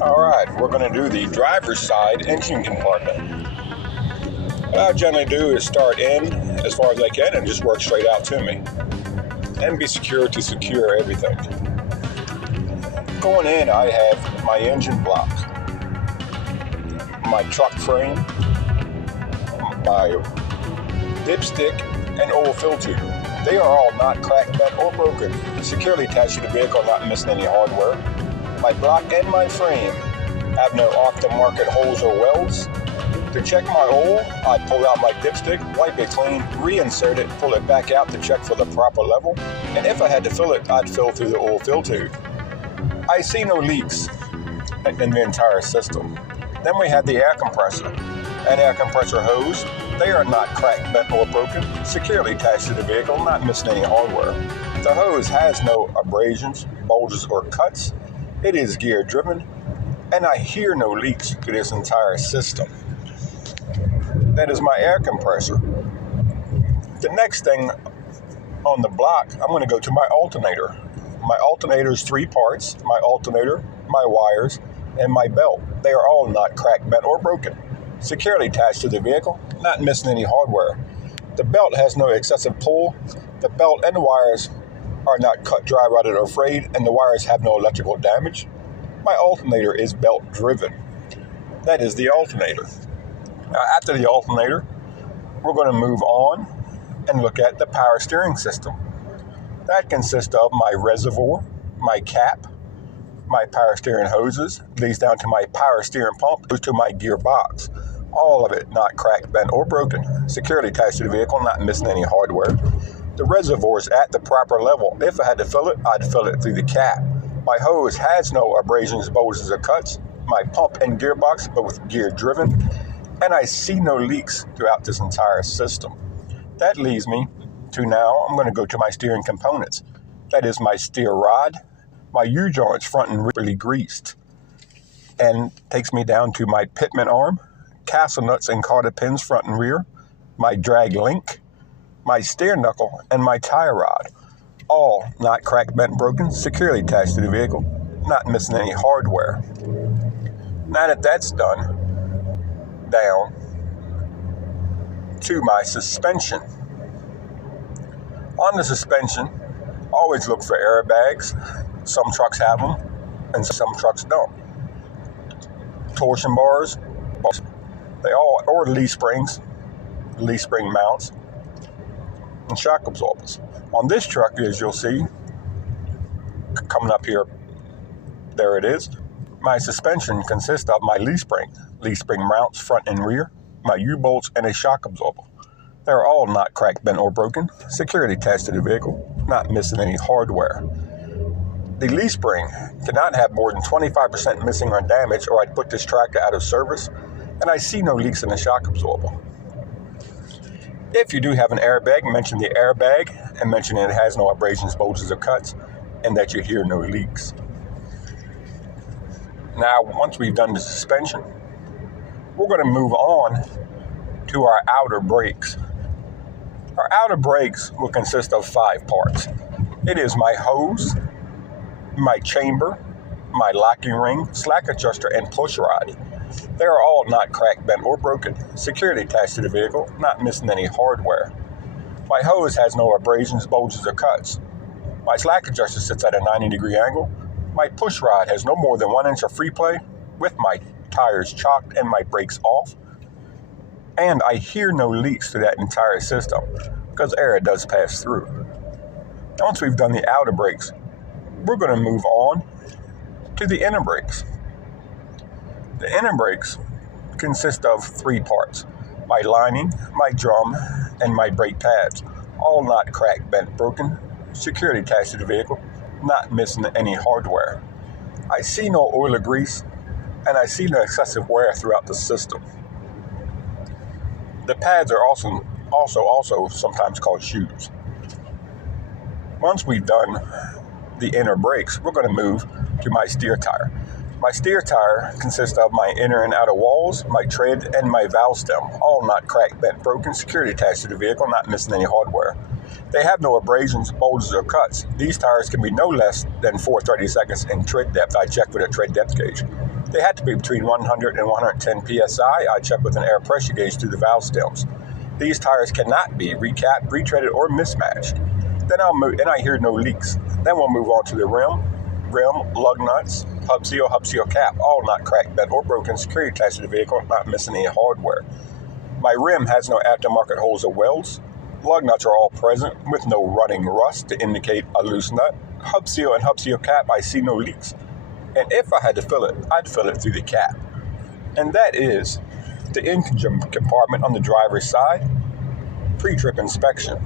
Alright, we're going to do the driver's side engine compartment. What I generally do is start in as far as I can and just work straight out to me. And be secure to secure everything. Going in, I have my engine block, my truck frame, my dipstick, and oil fill tube. They are all not cracked, bent, or broken. Securely attached to the vehicle, not missing any hardware. My block and my frame have no off-the-market holes or welds. To check my oil, I pull out my dipstick, wipe it clean, reinsert it, pull it back out to check for the proper level, and if I had to fill it, I'd fill through the oil fill tube. I see no leaks in the entire system. Then we have the air compressor and air compressor hose. They are not cracked, bent, or broken, securely attached to the vehicle, not missing any hardware. The hose has no abrasions, bulges, or cuts. It is gear driven, and I hear no leaks to this entire system. That is my air compressor. The next thing on the block, I'm going to go to my alternator. My alternator is 3 parts: my alternator, my wires, and my belt. They are all not cracked, bent, or broken, securely attached to the vehicle, not missing any hardware. The belt has no excessive pull. The belt and the wires are not cut, dry, rotted, or frayed, and the wires have no electrical damage. My alternator is belt driven. That is the alternator. Now, after the alternator, we're going to move on and look at the power steering system. That consists of my reservoir, my cap, my power steering hoses, leads down to my power steering pump, goes to my gearbox. All of it not cracked, bent, or broken, securely attached to the vehicle, not missing any hardware. The reservoir is at the proper level. If I had to fill it, I'd fill it through the cap. My hose has no abrasions, bulges, or cuts. My pump and gearbox, both gear driven. And I see no leaks throughout this entire system. That leads me to now, I'm going to go to my steering components. That is my steer rod, my U-joints front and rear greased. And takes me down to my pitman arm, castle nuts and cotter pins front and rear, my drag link, my steer knuckle, and my tie rod. All not cracked, bent, broken, securely attached to the vehicle, not missing any hardware. Now that that's done, down to my suspension. On the suspension, always look for airbags. Some trucks have them, and some trucks don't. Torsion bars, they all, or leaf springs, leaf spring mounts, and shock absorbers. On this truck, as you'll see, coming up here, there it is. My suspension consists of my leaf spring mounts front and rear, my U-bolts, and a shock absorber. They're all not cracked, bent, or broken, securely attached to the vehicle, not missing any hardware. The leaf spring cannot have more than 25% missing or damage, or I'd put this tractor out of service, and I see no leaks in the shock absorber. If you do have an airbag, mention the airbag and mention it has no abrasions, bulges, or cuts, and that you hear no leaks. Now, once we've done the suspension, we're going to move on to our outer brakes. Our outer brakes will consist of 5 parts. It is my hose, my chamber, my locking ring, slack adjuster, and push rod. They are all not cracked, bent, or broken, securely attached to the vehicle, not missing any hardware. My hose has no abrasions, bulges, or cuts. My slack adjuster sits at a 90-degree angle. My push rod has no more than 1 inch of free play, with my tires chocked and my brakes off. And I hear no leaks through that entire system, because air does pass through. Once we've done the outer brakes, we're going to move on to the inner brakes. The inner brakes consist of 3 parts: my lining, my drum, and my brake pads. All not cracked, bent, broken, securely attached to the vehicle, not missing any hardware. I see no oil or grease, and I see no excessive wear throughout the system. The pads are also sometimes called shoes. Once we've done the inner brakes, we're going to move to my steer tire. My steer tire consists of my inner and outer walls, my tread, and my valve stem, all not cracked, bent, broken, securely attached to the vehicle, not missing any hardware. They have no abrasions, bulges, or cuts. These tires can be no less than 4/32 in tread depth. I checked with a tread depth gauge. They had to be between 100 and 110 psi. I checked with an air pressure gauge through the valve stems. These tires cannot be recapped, retreaded, or mismatched. Then I hear no leaks. Then we'll move on to the rim, lug nuts, hub seal cap, all not cracked, bent, or broken, security attached to the vehicle, not missing any hardware. My rim has no aftermarket holes or welds. Lug nuts are all present with no running rust to indicate a loose nut. Hub seal and hub seal cap, I see no leaks. And if I had to fill it, I'd fill it through the cap. And that is the engine compartment on the driver's side, pre-trip inspection.